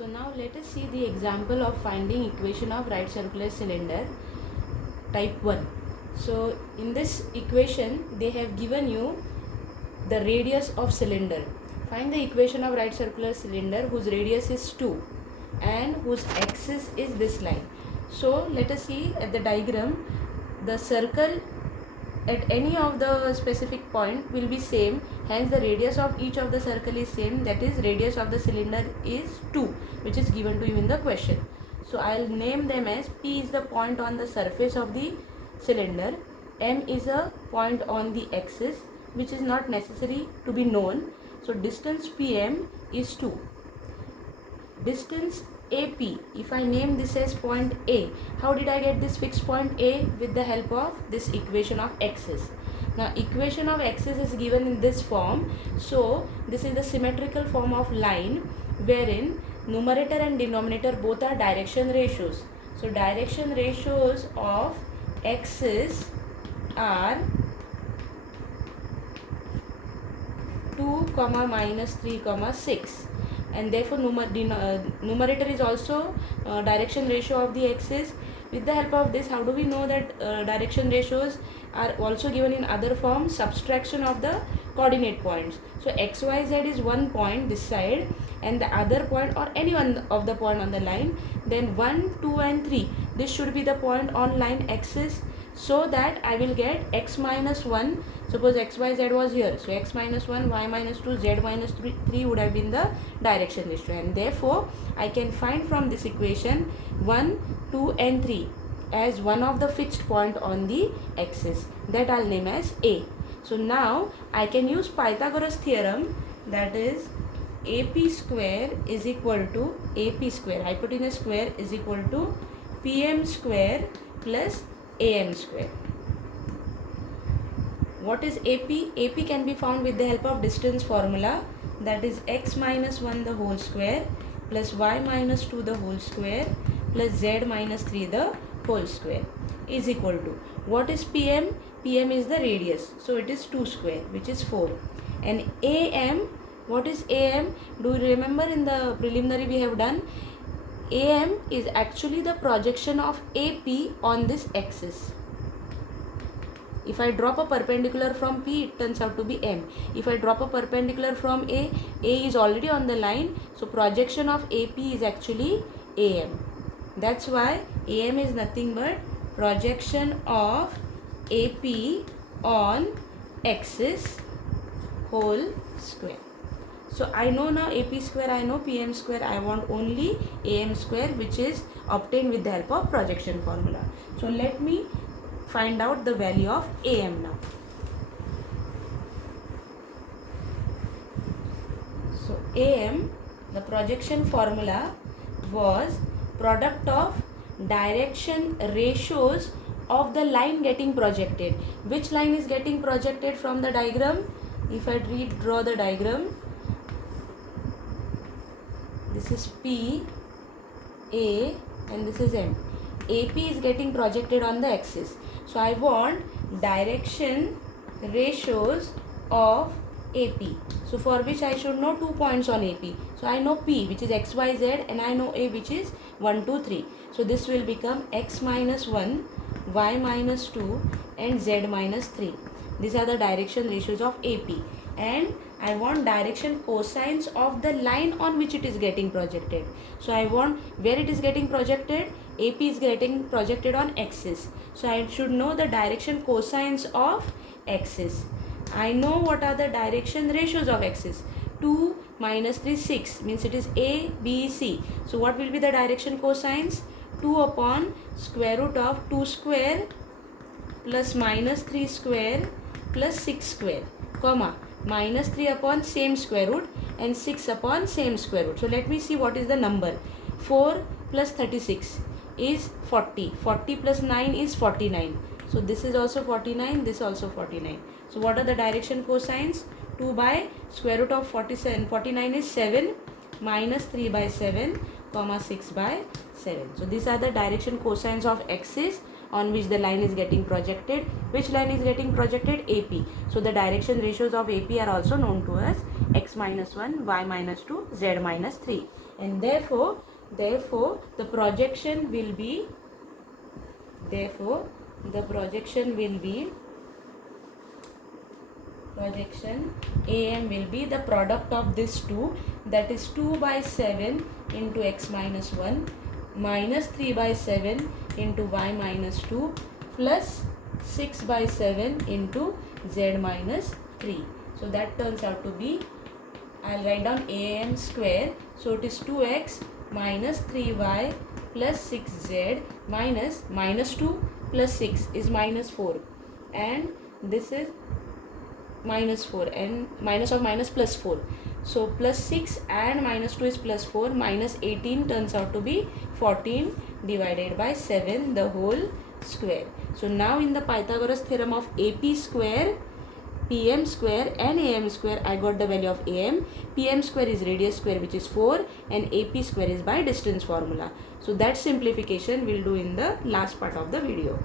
So now let us see the example of finding equation of right circular cylinder type 1. So in this equation they have given you the radius of cylinder. Find the equation of right circular cylinder whose radius is 2 and whose axis is this line. So let us see at the diagram, the circle at any of the specific point will be same, hence the radius of each of the circle is same, that is radius of the cylinder is 2, which is given to you in the question. So I'll name them as P is the point on the surface of the cylinder, M is a point on the axis which is not necessary to be known. So distance PM is 2. Distance AP, if I name this as point A, how did I get this fixed point A? With the help of this equation of axis. Now equation of axis is given in this form. So this is the symmetrical form of line wherein numerator and denominator both are direction ratios. So direction ratios of axis are 2, minus 3, 6, and therefore numerator is also direction ratio of the axis. With the help of this, how do we know that direction ratios are also given in other form? Subtraction of the coordinate points. So xyz is one point this side and the other point or any one of the point on the line, then 1, 2 and 3, this should be the point on line axis, so that I will get x minus 1. Suppose xyz was here, so x minus 1, y minus 2, z minus 3 would have been the direction ratio, and therefore I can find from this equation 1, 2 and 3 as one of the fixed point on the axis, that I'll name as A. So now I can use Pythagoras theorem, that is AP square is equal to AP square, hypotenuse square is equal to PM square plus AM square. What is AP? AP can be found with the help of distance formula, that is x minus 1 the whole square plus y minus 2 the whole square plus z minus 3 the whole square is equal to, what is PM? PM is the radius, so it is 2 square, which is 4. And AM, what is AM? Do you remember in the preliminary we have done? AM is actually the projection of AP on this axis. If I drop a perpendicular from P, it turns out to be M. If I drop a perpendicular from A is already on the line, so projection of AP is actually AM. That's why AM is nothing but projection of AP on axis whole square. So I know now AP square, I know PM square, I want only AM square, which is obtained with the help of projection formula. So let me find out the value of AM now. So AM, the projection formula was product of direction ratios of the line getting projected. Which line is getting projected from the diagram? If I draw the diagram, this is P, A and this is M. AP is getting projected on the axis. So I want direction ratios of AP. So for which I should know 2 points on AP. So I know P, which is x, y, z, and I know A, which is 1, 2, 3. So this will become x minus 1, y minus 2 and z minus 3. These are the direction ratios of AP. And I want direction cosines of the line on which it is getting projected. So I want where it is getting projected. AP is getting projected on axis. So I should know the direction cosines of axis. I know what are the direction ratios of axis. 2 minus 3, 6 means it is A, B, C. So what will be the direction cosines? 2 upon square root of 2 square plus minus 3 square plus 6 square, comma minus 3 upon same square root and 6 upon same square root. So let me see what is the number. 4 plus 36 is 40. 40 plus 9 is 49. So this is also 49, this also 49. So what are the direction cosines? 2 by square root of 47, 49 is 7, minus 3 by 7, comma 6 by 7. So these are the direction cosines of axis on which the line is getting projected. Which line is getting projected? AP. So the direction ratios of AP are also known to us: x minus 1, y minus 2, z minus 3. and therefore the projection will be projection AM will be the product of this two, that is 2 by 7 into x minus 1 minus 3 by 7 into y minus 2 plus 6 by 7 into z minus 3. So that turns out to be, I'll write down AM square. So it is 2x minus 3y plus 6z minus 2 plus 6 is minus 4, and this is minus 4, and minus of minus plus 4. So plus 6 and minus 2 is plus 4, minus 18 turns out to be 14 divided by 7 the whole square. So now in the Pythagoras theorem of AP square, PM square and AM square, I got the value of AM. PM square is radius square, which is 4, and AP square is by distance formula. So that simplification we'll do in the last part of the video.